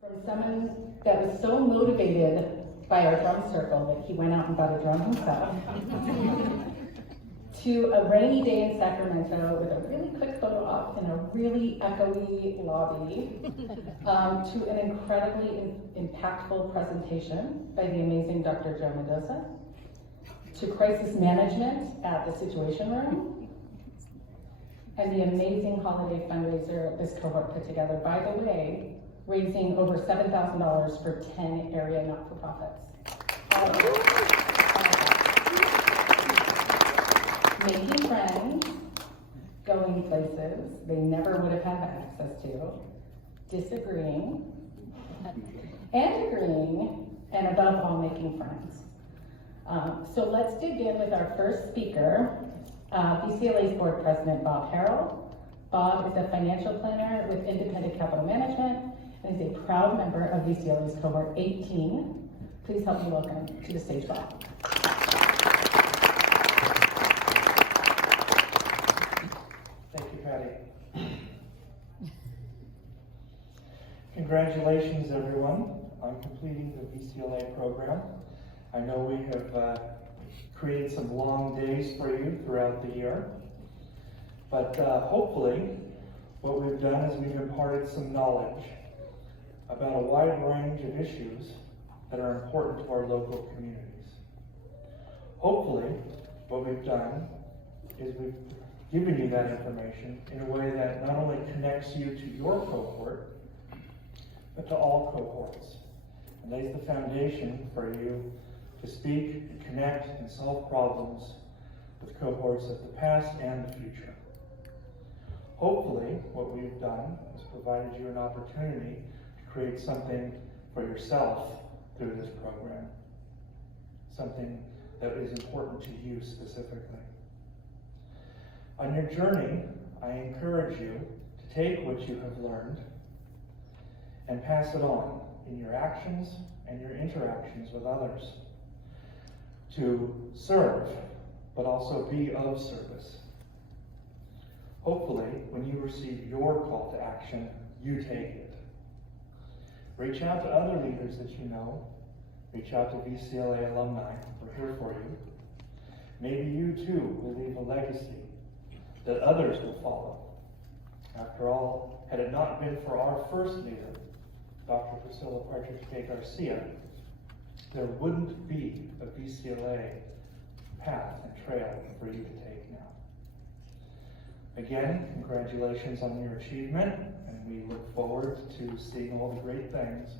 From someone that was so motivated by our drum circle that he went out and bought a drum himself, to a rainy day in Sacramento with a really quick photo op in a really echoey lobby, to an incredibly impactful presentation by the amazing Dr. Joe Mendoza, to crisis management at the Situation Room, and the amazing holiday fundraiser this cohort put together, by the way, raising over $7,000 for 10 area not-for-profits. Making friends, going places they never would have had access to, disagreeing, and agreeing, and above all, making friends. So let's dig in with our first speaker, VCLA's board president, Bob Harrell. Bob is a financial planner with Independent Capital Management and is a proud member of VCLA's Cohort 18. Please help me welcome to the stage, Bob. Thank you, Patty. Congratulations, everyone, on completing the VCLA program. I know we have created some long days for you throughout the year, but hopefully what we've done is we've imparted some knowledge about a wide range of issues that are important to our local communities. Hopefully what we've done is we've given you that information in a way that not only connects you to your cohort, but to all cohorts, and lays the foundation for you to speak, connect, and solve problems with cohorts of the past and the future. Hopefully, what we've done is provided you an opportunity to create something for yourself through this program, something that is important to you specifically. On your journey, I encourage you to take what you have learned and pass it on in your actions and your interactions with others, to serve, but also be of service. Hopefully, when you receive your call to action, you take it. Reach out to other leaders that you know. Reach out to VCLA alumni. We're here for you. Maybe you too will leave a legacy that others will follow. After all, had it not been for our first leader, Dr. Priscilla Partridge K. Garcia, there wouldn't be a VCLA path and trail for you to take now. Again, congratulations on your achievement, and we look forward to seeing all the great things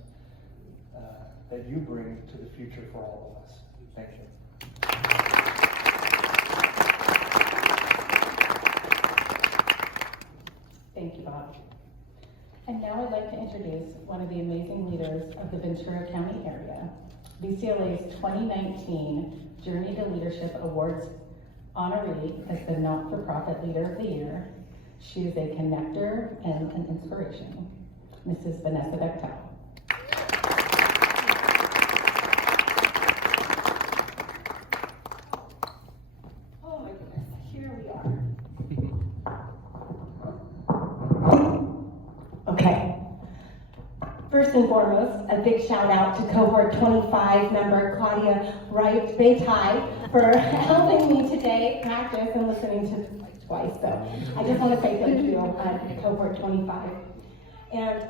that you bring to the future for all of us. Thank you. Thank you, Bob. And now I'd like to introduce one of the amazing leaders of the Ventura County area, VCLA's 2019 Journey to Leadership Awards honoree as the Not-for-Profit Leader of the Year. She is a connector and an inspiration, Mrs. Vanessa Bechtel. Oh my goodness, here we are. Okay. First and foremost, a big shout out to Cohort 25 member Claudia Wright Baytai for helping me today practice and listening to this twice. So I just want to say thank you, Cohort 25. And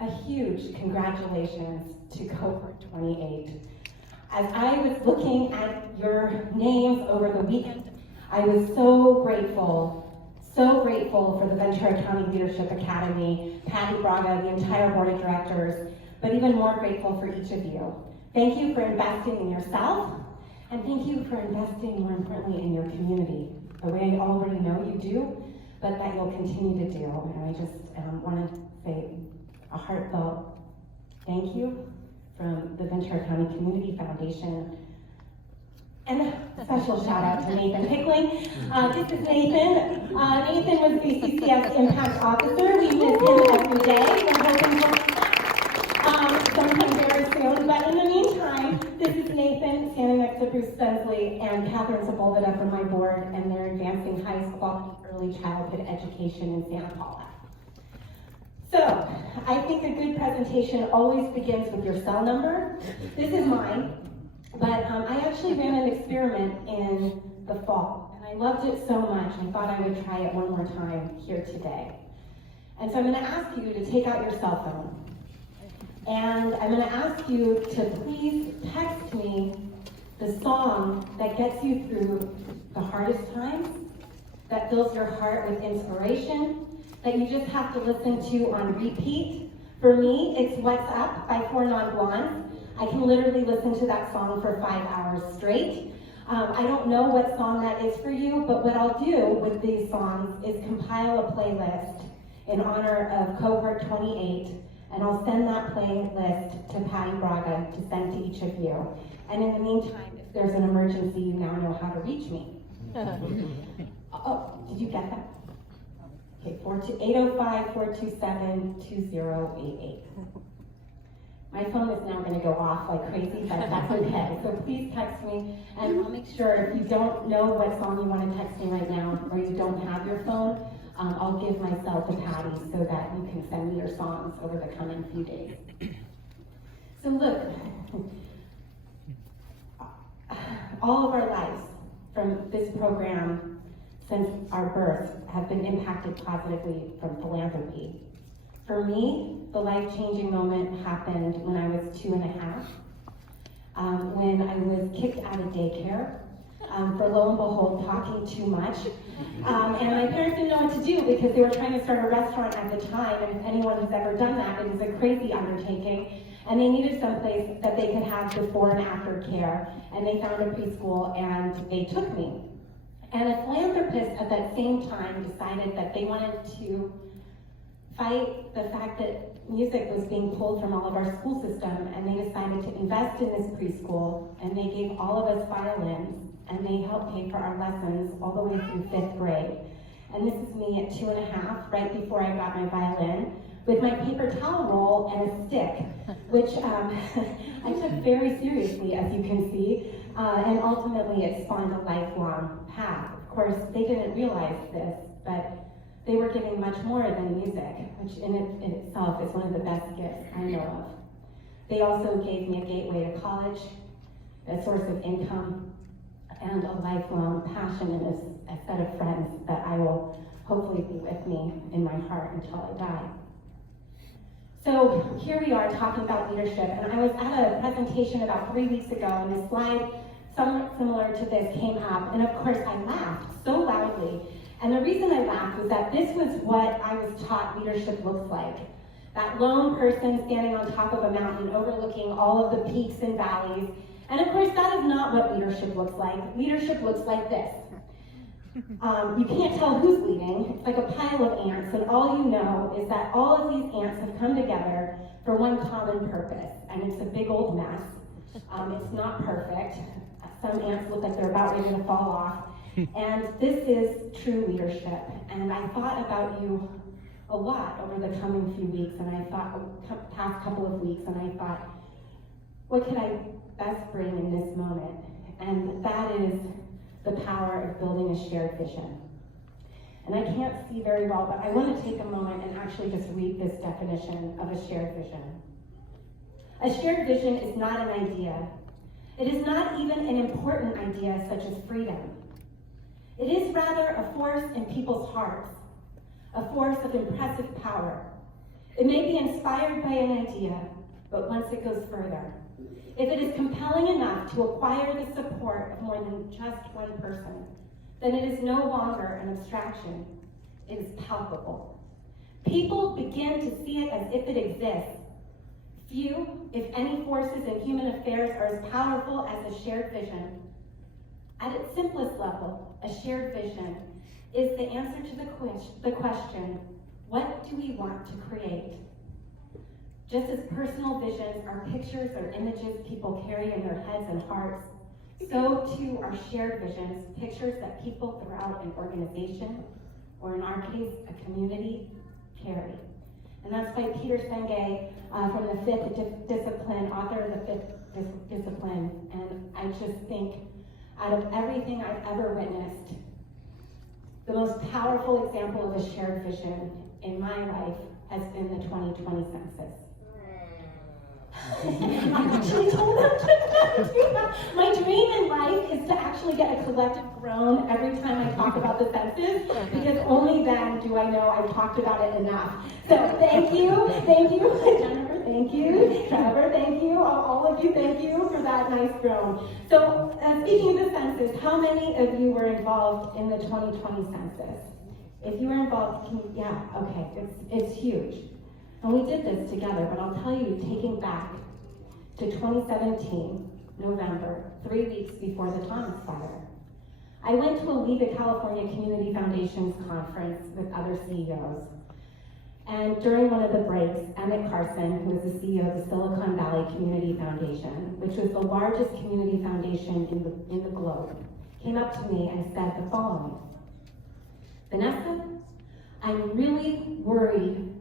a huge congratulations to Cohort 28. As I was looking at your names over the weekend, I was so grateful for the Ventura County Leadership Academy, Patty Braga, the entire board of directors, but even more grateful for each of you. Thank you for investing in yourself, and thank you for investing, more importantly, in your community, the way I already know you do, but that you'll continue to do. And I just want to say a heartfelt thank you from the Ventura County Community Foundation. And a special shout out to Nathan Pickling. This is Nathan. Nathan was the CCS Impact Officer. We miss him every day. We're hoping he'll be back sometime very soon. But in the meantime, this is Nathan standing next to Bruce Bensley and Catherine Sepulveda from my board, and they're advancing high quality early childhood education in Santa Paula. So, I think a good presentation always begins with your cell number. This is mine, but I actually ran an experiment in the fall, and I loved it so much, I thought I would try it one more time here today. And so I'm going to ask you to take out your cell phone, and I'm going to ask you to please text me the song that gets you through the hardest times, that fills your heart with inspiration, that you just have to listen to on repeat. For me, it's What's Up by Four Non Blondes. I can literally listen to that song for 5 hours straight. I don't know what song that is for you, but what I'll do with these songs is compile a playlist in honor of Cohort 28, and I'll send that playlist to Patty Braga to send to each of you. And in the meantime, if there's an emergency, you now know how to reach me. Oh, did you get that? Okay, 805-427-2088. My phone is now going to go off like crazy, but that's okay. So please text me, and I'll make sure if you don't know what song you want to text me right now, or you don't have your phone, I'll give my cell to Patty so that you can send me your songs over the coming few days. So look, all of our lives from this program since our birth have been impacted positively from philanthropy. For me, the life-changing moment happened when I was 2.5, when I was kicked out of daycare for, lo and behold, talking too much. And my parents didn't know what to do because they were trying to start a restaurant at the time, and if anyone has ever done that, it was a crazy undertaking. And they needed someplace that they could have before and after care, and they found a preschool, and they took me. And a philanthropist at that same time decided that they wanted to fight the fact that music was being pulled from all of our school system, and they decided to invest in this preschool, and they gave all of us violins, and they helped pay for our lessons all the way through 5th grade. And this is me at 2.5, right before I got my violin, with my paper towel roll and a stick, which I took very seriously, as you can see, and ultimately it spawned a lifelong path. Of course, they didn't realize this, but they were giving much more than music, which in itself is one of the best gifts I know of. They also gave me a gateway to college, a source of income, and a lifelong passion and a set of friends that I will hopefully be with me in my heart until I die. So here we are talking about leadership, and I was at a presentation about 3 weeks ago, and a slide somewhat similar to this came up, and of course I laughed so loudly. And the reason I laughed was that this was what I was taught leadership looks like. That lone person standing on top of a mountain overlooking all of the peaks and valleys. And of course that is not what leadership looks like. Leadership looks like this. You can't tell who's leading. It's like a pile of ants, and all you know is that all of these ants have come together for one common purpose, and it's a big old mess. It's not perfect. Some ants look like they're about ready to fall off. And this is true leadership. And I thought about you a lot over the coming few weeks, and I thought, past couple of weeks, and I thought, what could I best bring in this moment? And that is the power of building a shared vision. And I can't see very well, but I want to take a moment and actually just read this definition of a shared vision. A shared vision is not an idea. It is not even an important idea such as freedom. It is rather a force in people's hearts, a force of impressive power. It may be inspired by an idea, but once it goes further, if it is compelling enough to acquire the support of more than just one person, then it is no longer an abstraction. It is palpable. People begin to see it as if it exists. Few, if any, forces in human affairs are as powerful as a shared vision. At its simplest level, a shared vision is the answer to the question, what do we want to create? Just as personal visions are pictures or images people carry in their heads and hearts, so too are shared visions, pictures that people throughout an organization, or in our case, a community, carry. And that's by Peter Senge from the Fifth Discipline, author of the Fifth Discipline. And I just think, out of everything I've ever witnessed, the most powerful example of a shared vision in my life has been the 2020 census. I actually told them to do that. My dream in life is to actually get a collective groan every time I talk about the census, because only then do I know I've talked about it enough. So thank you, Jennifer, thank you, Trevor, thank you, all of you, thank you for that nice groan. So speaking of the census, how many of you were involved in the 2020 census? If you were involved, yeah, okay, it's huge. And we did this together, but I'll tell you, taking back to 2017, November, 3 weeks before the Thomas fire, I went to a League of California Community Foundations conference with other CEOs. And during one of the breaks, Emmett Carson, who is the CEO of the Silicon Valley Community Foundation, which was the largest community foundation in the globe, came up to me and said the following: Vanessa, I'm really worried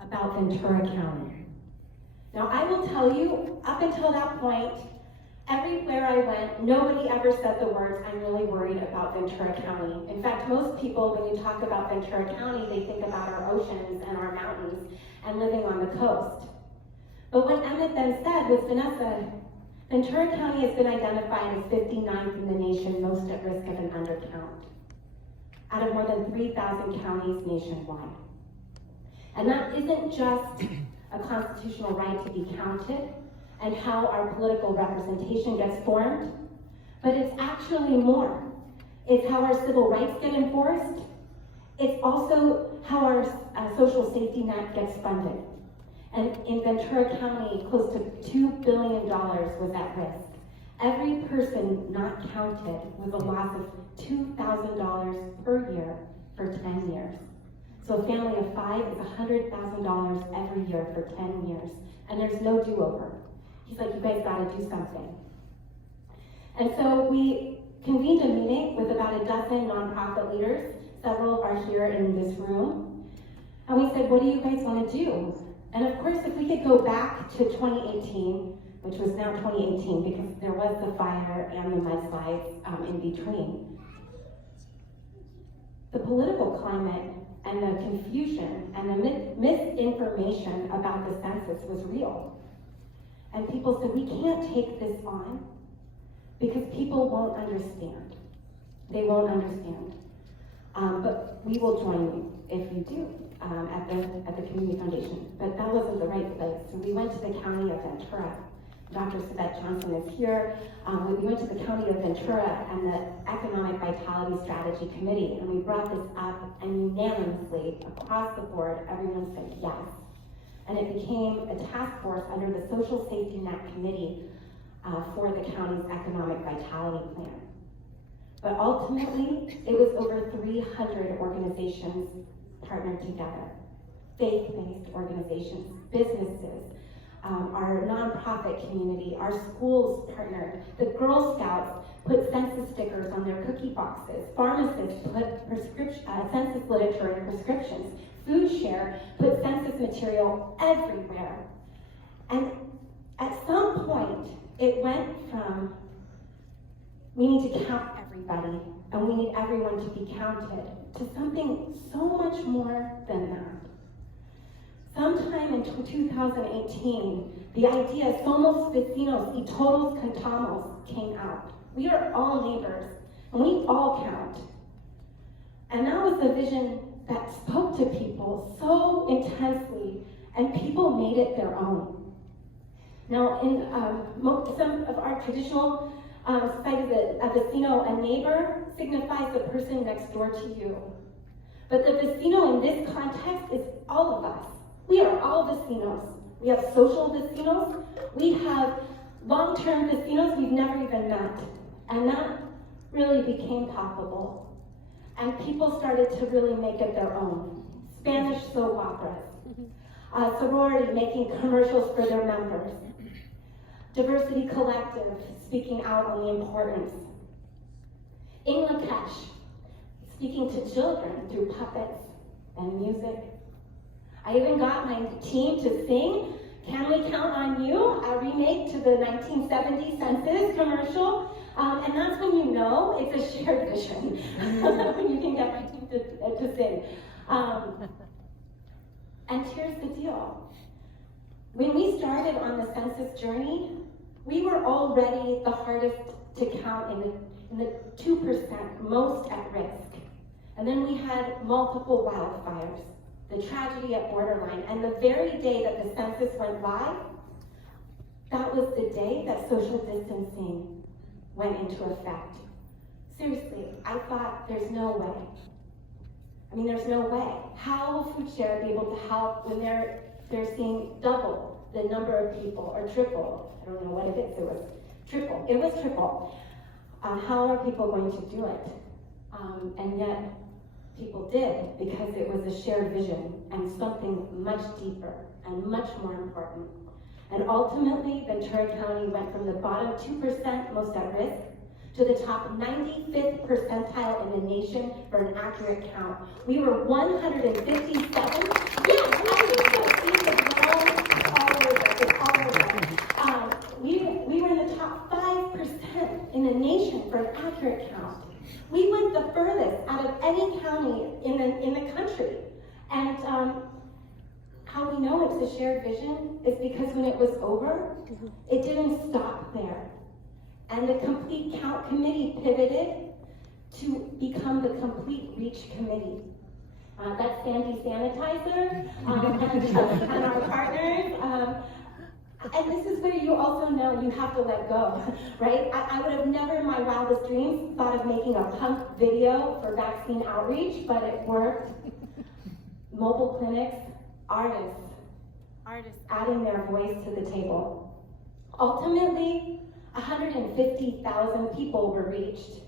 about Ventura County. Now I will tell you, up until that point, everywhere I went, nobody ever said the words, I'm really worried about Ventura County. In fact, most people, when you talk about Ventura County, they think about our oceans and our mountains and living on the coast. But what Emmett then said was, Vanessa, Ventura County has been identified as 59th in the nation most at risk of an undercount, out of more than 3,000 counties nationwide. And that isn't just a constitutional right to be counted and how our political representation gets formed, but it's actually more. It's how our civil rights get enforced. It's also how our social safety net gets funded. And in Ventura County, close to $2 billion was at risk. Every person not counted was a loss of $2,000 per year for 10 years. So a family of 5 is $100,000 every year for 10 years. And there's no do-over. He's like, you guys gotta do something. And so we convened a meeting with about a dozen nonprofit leaders. Several are here in this room. And we said, what do you guys wanna do? And of course, if we could go back to 2018, which was now 2018 because there was the fire and the mudslides in between. The political climate and the confusion and the misinformation about the census was real. And people said, we can't take this on because people won't understand. They won't understand. But we will join you if you do at the Community Foundation. But that wasn't the right place. So we went to the County of Ventura. Dr. Savette Johnson is here. We went to the County of Ventura and the Economic Vitality Strategy Committee, and we brought this up, and unanimously, across the board, everyone said yes. And it became a task force under the Social Safety Net Committee for the county's Economic Vitality Plan. But ultimately, it was over 300 organizations partnered together. Faith-based organizations, businesses, our nonprofit community, our schools partnered. The Girl Scouts put census stickers on their cookie boxes. Pharmacists put census literature in prescriptions. Food Share put census material everywhere. And at some point, it went from, we need to count everybody, and we need everyone to be counted, to something so much more than that. Sometime in 2018, the idea Somos Vecinos y Todos Contamos came out. We are all neighbors, and we all count. And that was the vision that spoke to people so intensely, and people made it their own. Now, in some of our traditional societies, a vecino, a neighbor, signifies the person next door to you. But the vecino in this context is all of us. We are all vecinos. We have social vecinos. We have long-term vecinos we've never even met. And that really became palpable. And people started to really make it their own. Spanish soap operas. Sorority making commercials for their members. Diversity Collective speaking out on the importance. Inglakesh speaking to children through puppets and music. I even got my team to sing Can We Count on You, a remake to the 1970 census commercial. And that's when you know it's a shared vision, when you can get my team to sing. And here's the deal. When we started on the census journey, we were already the hardest to count in the 2% most at risk. And then we had multiple wildfires, the tragedy at Borderline, and the very day that the census went live, that was the day that social distancing went into effect. Seriously, I thought there's no way. I mean, there's no way. How will Food Share be able to help when they're seeing double the number of people, or triple? I don't know what it is. It was triple. It was triple. How are people going to do it? And yet, people did, because it was a shared vision and something much deeper and much more important. And ultimately, Ventura County went from the bottom 2% most at risk to the top 95th percentile in the nation for an accurate count. We were 157. Yes, I think so. See the we were in the top 5% in the nation for an accurate count. We went the furthest out of any county in the country. And how we know it's a shared vision is because when it was over, it didn't stop there. And the Complete Count Committee pivoted to become the Complete Reach Committee. That's Sandy Sanitizer and our partners. And this is where you also know you have to let go, right? I would have never in my wildest dreams thought of making a punk video for vaccine outreach, but it worked. Mobile clinics, artists adding their voice to the table. Ultimately, 150,000 people were reached.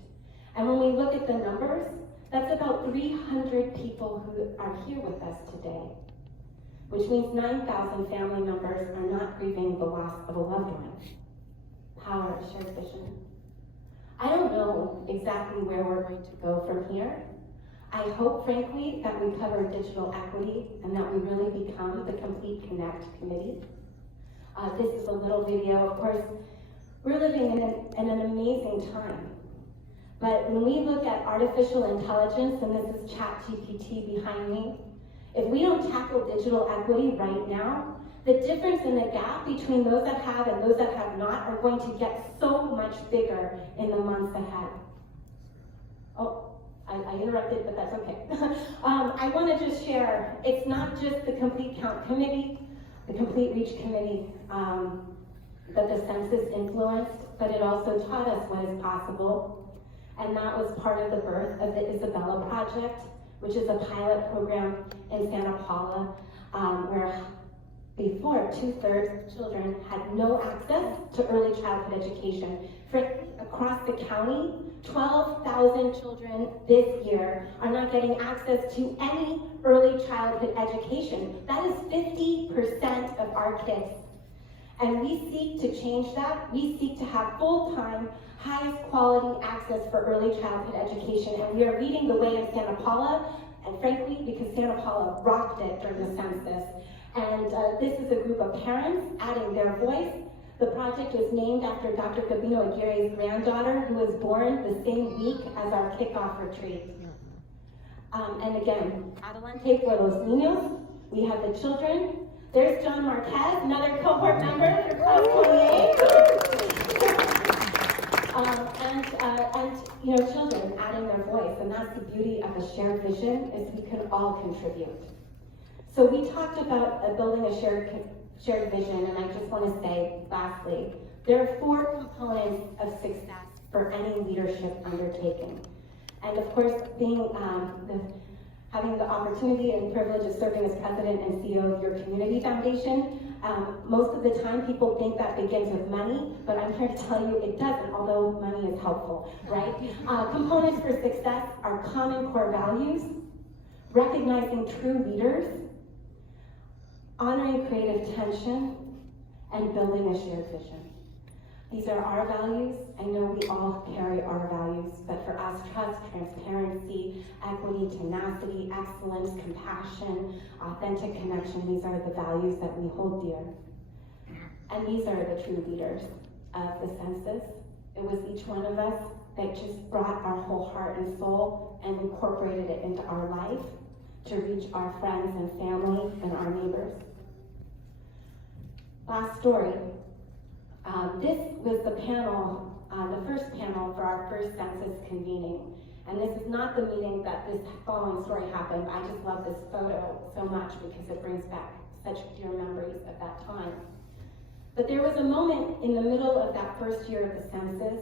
And when we look at the numbers, that's about 300 people who are here with us today, which means 9,000 family members are not grieving the loss of a loved one. Power of shared vision. I don't know exactly where we're going to go from here. I hope, frankly, that we cover digital equity and that we really become the Complete Connect Committee. This is a little video. Of course, we're living in an amazing time. But when we look at artificial intelligence, and this is ChatGPT behind me, if we don't tackle digital equity right now, the difference in the gap between those that have and those that have not are going to get so much bigger in the months ahead. Oh, I interrupted, but that's okay. I want to just share, it's not just the Complete Count Committee, the Complete Reach Committee that the census influenced, but it also taught us what is possible. And that was part of the birth of the Isabella Project, which is a pilot program in Santa Paula, where before 2/3 of children had no access to early childhood education. Across the county, 12,000 children this year are not getting access to any early childhood education. That is 50% of our kids. And we seek to change that. We seek to have full-time, highest quality access for early childhood education. And we are leading the way in Santa Paula, and frankly, because Santa Paula rocked it during the census. And this is a group of parents adding their voice. The project was named after Dr. Gabino Aguirre's granddaughter, who was born the same week as our kickoff retreat. And again, adelante por los niños. We have the children. There's John Marquez, another cohort member for Class 28. And children adding their voice, and that's the beauty of a shared vision, is we can all contribute. So we talked about building a shared vision, and I just want to say, lastly, there are 4 components of success for any leadership undertaking. And of course, having the opportunity and privilege of serving as president and CEO of your community foundation, most of the time people think that begins with money, but I'm here to tell you it doesn't, although money is helpful, right? Components for success are common core values, recognizing true leaders, honoring creative tension, and building a shared vision. These are our values. I know we all carry our values, but for us, trust, transparency, equity, tenacity, excellence, compassion, authentic connection, these are the values that we hold dear. And these are the true leaders of the census. It was each one of us that just brought our whole heart and soul and incorporated it into our life to reach our friends and family and our neighbors. Last story. This was the panel, the first panel for our first census convening. And this is not the meeting that this following story happened. I just love this photo so much because it brings back such dear memories of that time. But there was a moment in the middle of that first year of the census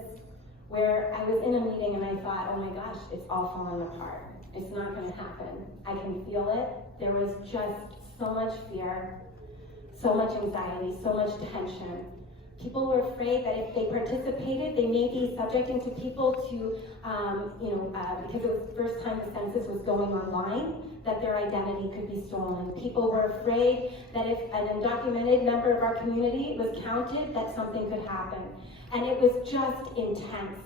where I was in a meeting and I thought, oh my gosh, it's all falling apart. It's not going to happen. I can feel it. There was just so much fear, so much anxiety, so much tension. People were afraid that if they participated, they may be subjecting to people to, because it was the first time the census was going online, that their identity could be stolen. People were afraid that if an undocumented member of our community was counted, that something could happen. And it was just intense.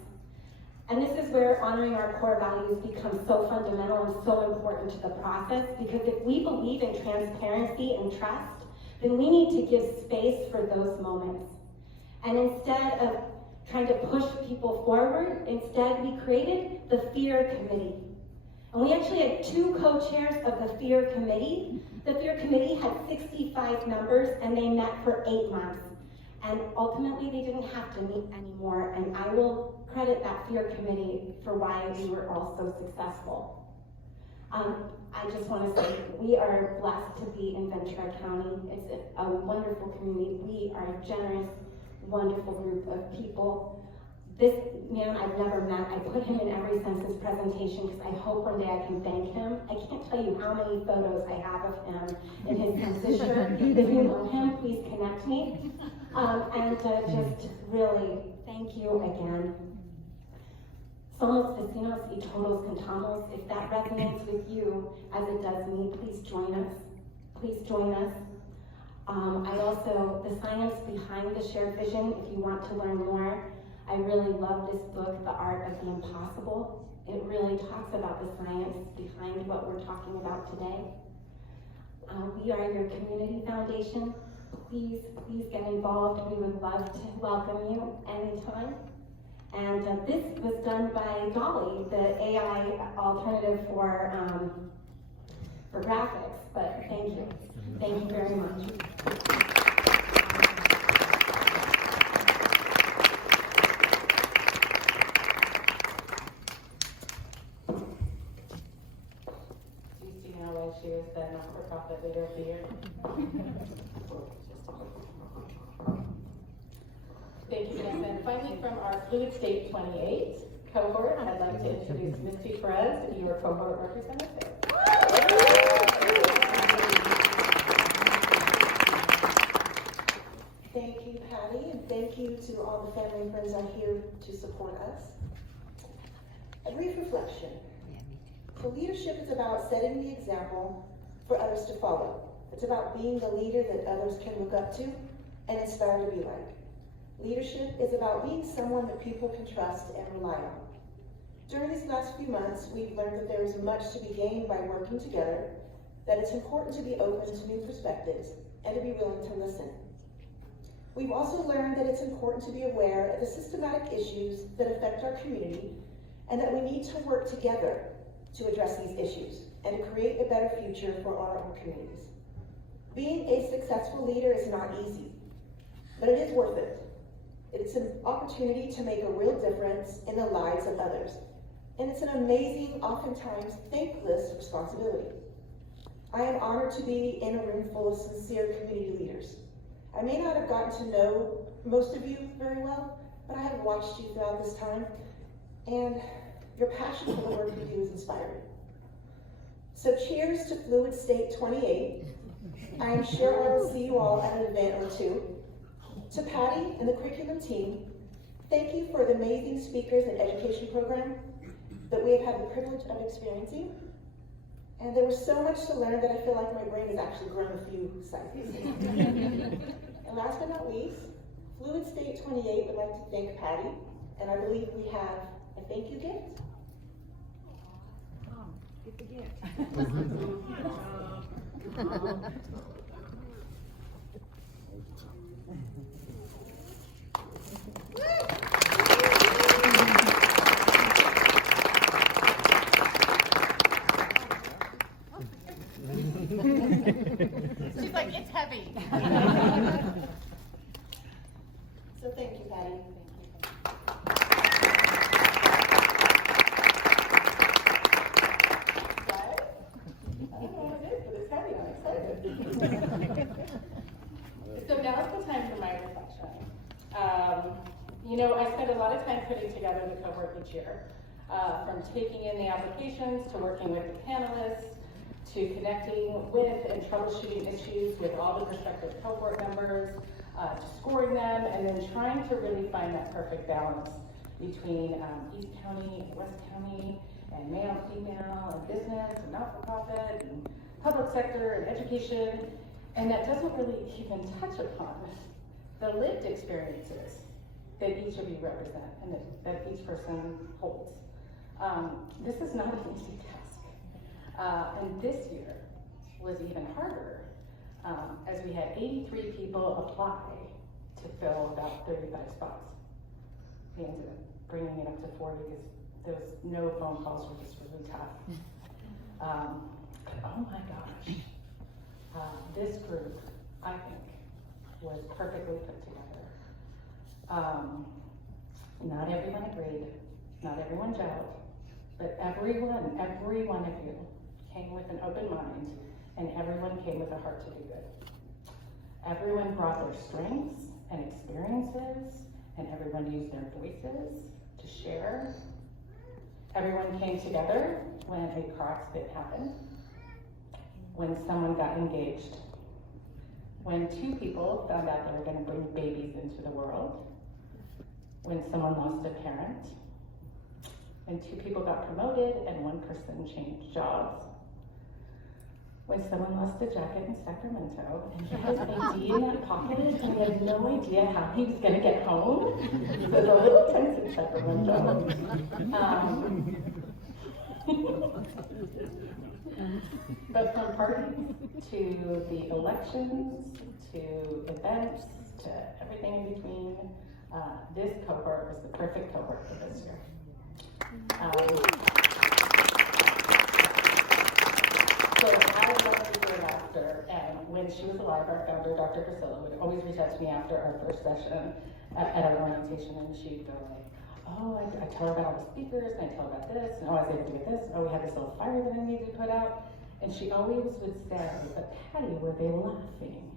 And this is where honoring our core values becomes so fundamental and so important to the process, because if we believe in transparency and trust, then we need to give space for those moments. And instead of trying to push people forward, instead we created the Fear Committee. And we actually had 2 co-chairs of the Fear Committee. The Fear Committee had 65 members and they met for 8 months. And ultimately they didn't have to meet anymore. And I will credit that Fear Committee for why we were all so successful. I just want to say we are blessed to be in Ventura County. It's a wonderful community. We are a generous, wonderful group of people. This man I've never met, I put him in every census presentation because I hope one day I can thank him. I can't tell you how many photos I have of him in his census shirt. If you know him, please connect me. Just really, thank you again. Somos vecinos y todos cantamos. If that resonates with you as it does me, please join us. Please join us. I also, the science behind the shared vision, if you want to learn more, I really love this book, The Art of the Impossible. It really talks about the science behind what we're talking about today. We are your community foundation. Please get involved. We would love to welcome you anytime. And this was done by Dolly, the AI alternative for graphics. But thank you. Thank you very much. She was the not-for-profit leader of the year. Thank you, Vanessa. And finally, from our Fluid State 28 cohort, I'd like to introduce Misty Perez, your cohort representative. Thank you, Patty, and thank you to all the family and friends out here to support us. A brief reflection. So leadership is about setting the example for others to follow. It's about being the leader that others can look up to and inspire to be like. Leadership is about being someone that people can trust and rely on. During these last few months, we've learned that there is much to be gained by working together, that it's important to be open to new perspectives and to be willing to listen. We've also learned that it's important to be aware of the systematic issues that affect our community and that we need to work together to address these issues and to create a better future for our own communities. Being a successful leader is not easy, but it is worth it. It's an opportunity to make a real difference in the lives of others. And it's an amazing, oftentimes thankless responsibility. I am honored to be in a room full of sincere community leaders. I may not have gotten to know most of you very well, but I have watched you throughout this time, and your passion for the work you do is inspiring. So cheers to Fluid State 28. I am sure I will see you all at an event or two. To Patty and the curriculum team, thank you for the amazing speakers and education program that we have had the privilege of experiencing. And there was so much to learn that I feel like my brain has actually grown a few sizes. And last but not least, Fluid State 28 would like to thank Patty, and I believe we have a thank you gift. Get the gift. happy. So thank you, Patty. Guys, I don't know what it is, but it's heavy. I'm excited. So now is the time for my reflection. I spend a lot of time putting together the cohort each year, from taking in the applications to working with the panelists to connecting with and troubleshooting issues with all the prospective cohort members, to scoring them, and then trying to really find that perfect balance between East County and West County, and male, female, and business, and not-for-profit, and public sector, and education, and that doesn't really even touch upon the lived experiences that each of you represent and that each person holds. This is not an easy task. And this year was even harder, as we had 83 people apply to fill about 35 spots. We ended up bringing it up to 40 because there was no phone calls, were just really tough. But oh my gosh, this group, I think, was perfectly put together. Not everyone agreed, not everyone gelled, but every one of you came with an open mind, and everyone came with a heart to do good. Everyone brought their strengths and experiences, and everyone used their voices to share. Everyone came together when a car accident happened, when someone got engaged, when two people found out they were going to bring babies into the world, when someone lost a parent, when two people got promoted and one person changed jobs, when someone lost a jacket in Sacramento and he had ID in that pocket and he had no idea how he was going to get home. So it was a little tense in Sacramento. But from parties to the elections, to events, to everything in between, this cohort was the perfect cohort for this year. So I love to hear laughter, and when she was alive, our founder, Dr. Priscilla, would always reach out to me after our first session at our orientation, and she'd go like, oh, I tell her about all the speakers, and I tell her about this, and oh, I was able to get this, oh, we had this little fire that I needed to put out. And she always would say, but Patty, were they laughing?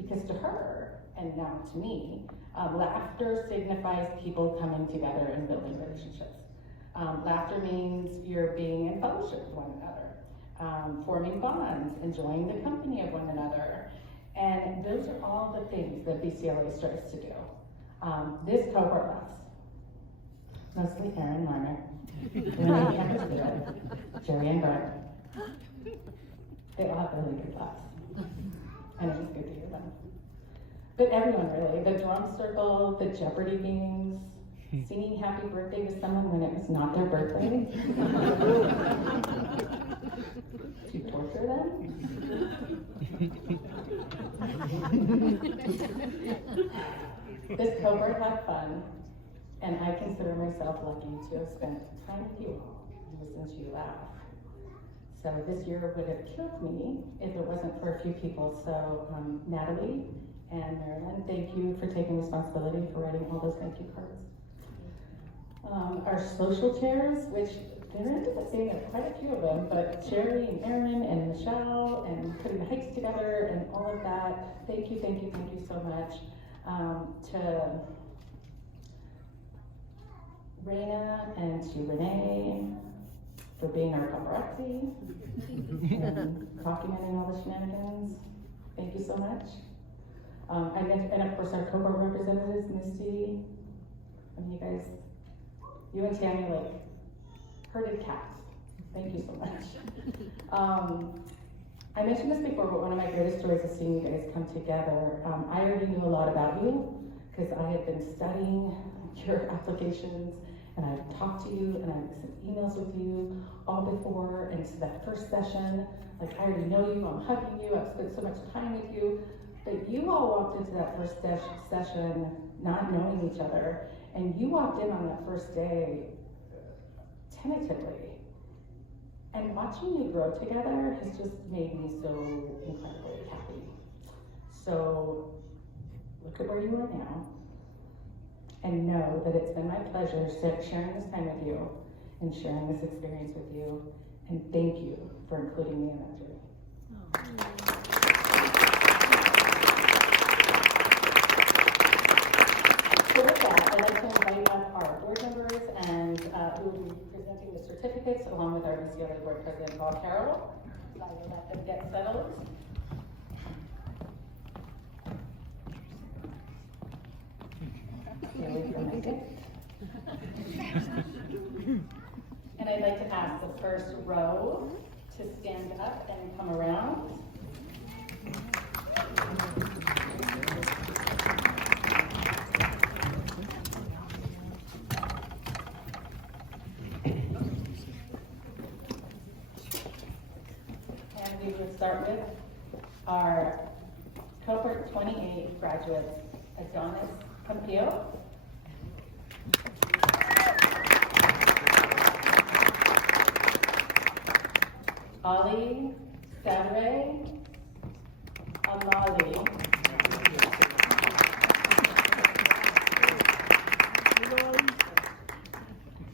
Because to her, and now to me, laughter signifies people coming together and building relationships. Laughter means you're being in fellowship with one another, forming bonds, enjoying the company of one another. And those are all the things that BCLA strives to do. This cohort laughs. Mostly Aaron Marner, Renee Campus, Jerry and Brett. They all have really good laughs. And it was good to hear them. But everyone really, the drum circle, the Jeopardy games, singing happy birthday to someone when it was not their birthday. To torture them. This cohort had fun, and I consider myself lucky to have spent time with you all and listened to you laugh. So this year would have killed me if it wasn't for a few people. So Natalie and Marilyn, thank you for taking responsibility for writing all those thank you cards. Our social chairs, which there ended up being quite a few of them, but Jerry and Aaron and Michelle and putting the hikes together and all of that, thank you so much. To Raina and to Renee for being our paparazzi and documenting all the shenanigans. Thank you so much. And of course our cohort representatives, Misty, and you guys, you and Tammy like herded cats. Thank you so much. I mentioned this before, but one of my greatest joys is seeing you guys come together. I already knew a lot about you because I had been studying your applications, and I've talked to you, and I've sent emails with you all before, and so that first session, like I already know you, I'm hugging you, I've spent so much time with you, but you all walked into that first session not knowing each other, and you walked in on that first day tentatively. And watching you grow together has just made me so incredibly happy. So look at where you are now, and know that it's been my pleasure sharing this time with you and sharing this experience with you, and thank you for including me in that journey. So with that, I'd like to invite up our board members and who will be presenting the certificates along with our VCLA board president, Paul Carroll. I will let them get settled. Here we go, my gift. And I'd like to ask the first row to stand up and come around. And we will start with our Cohort 28 graduates, Adonis Campillo, Ali Sadre Amali,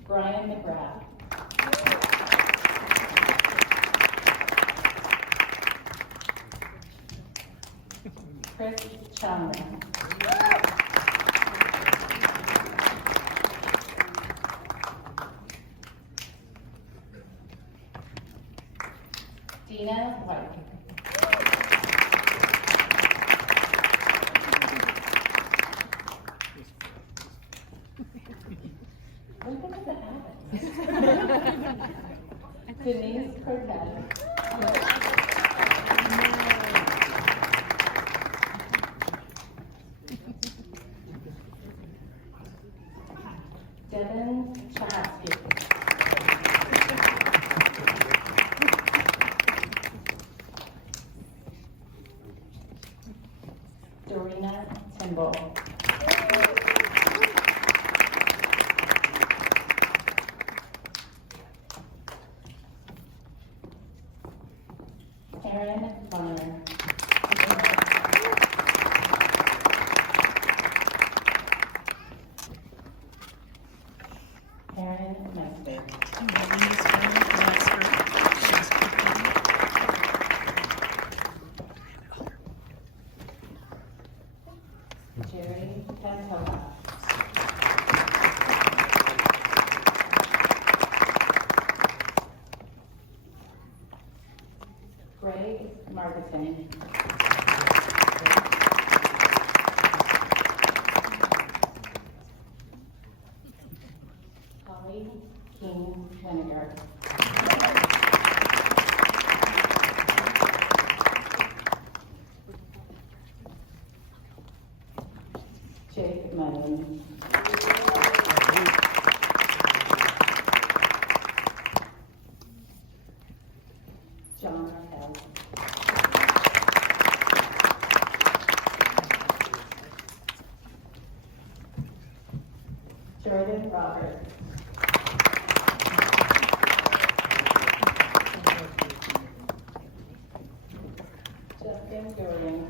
Brian McGrath, Chris Chandler, Dina White, look at that. Denise Cortez, Devin Chahatsky, Dorina Timball, Aaron Bonner, Aaron Meister, Jerry Pantoja, Greg Margeson, Holly King Vinegar, Jake Mullen, John Held, Jordan Roberts, Justin Dorian,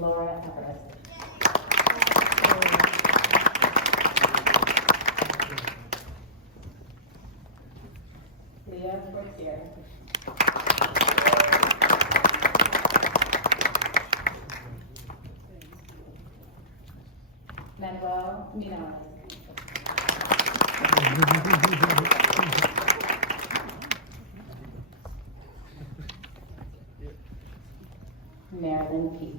Laura Everest, Leah Fortier, Manuel Minas, Marilyn Peak,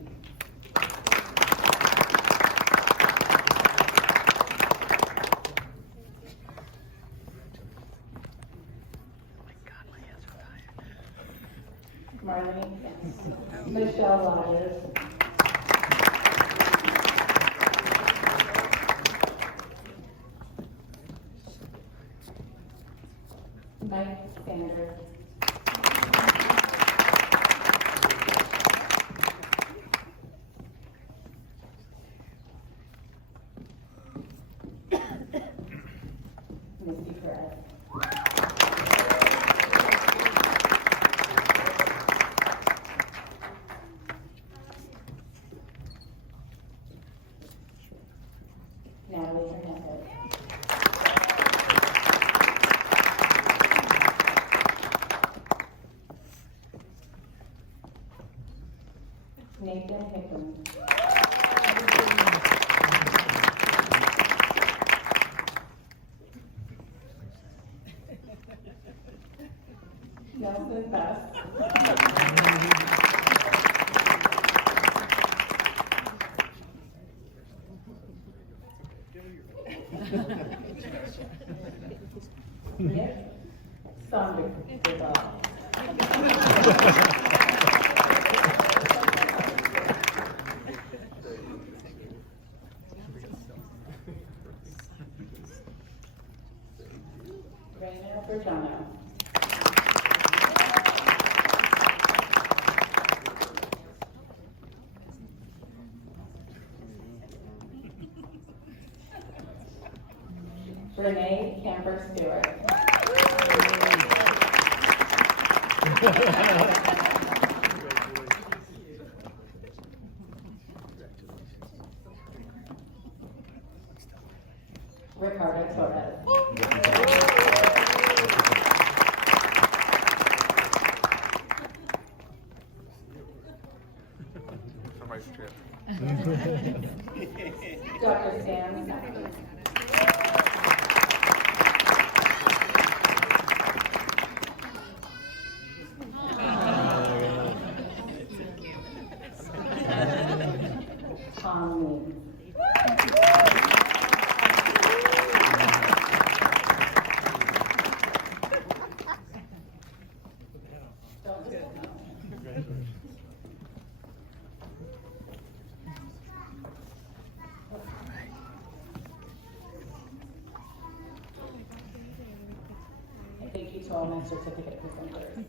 Marlene, Michelle Rogers, Mike Sanders, Misty Perez, Megan Hickman. Nelson Best. Nick Saunders. Raina Bergiano. Renee Camper Stewart. Ricardo Torres. Dr. Stan Sackey. Tom Lee. Thank you to all my certificate presenters.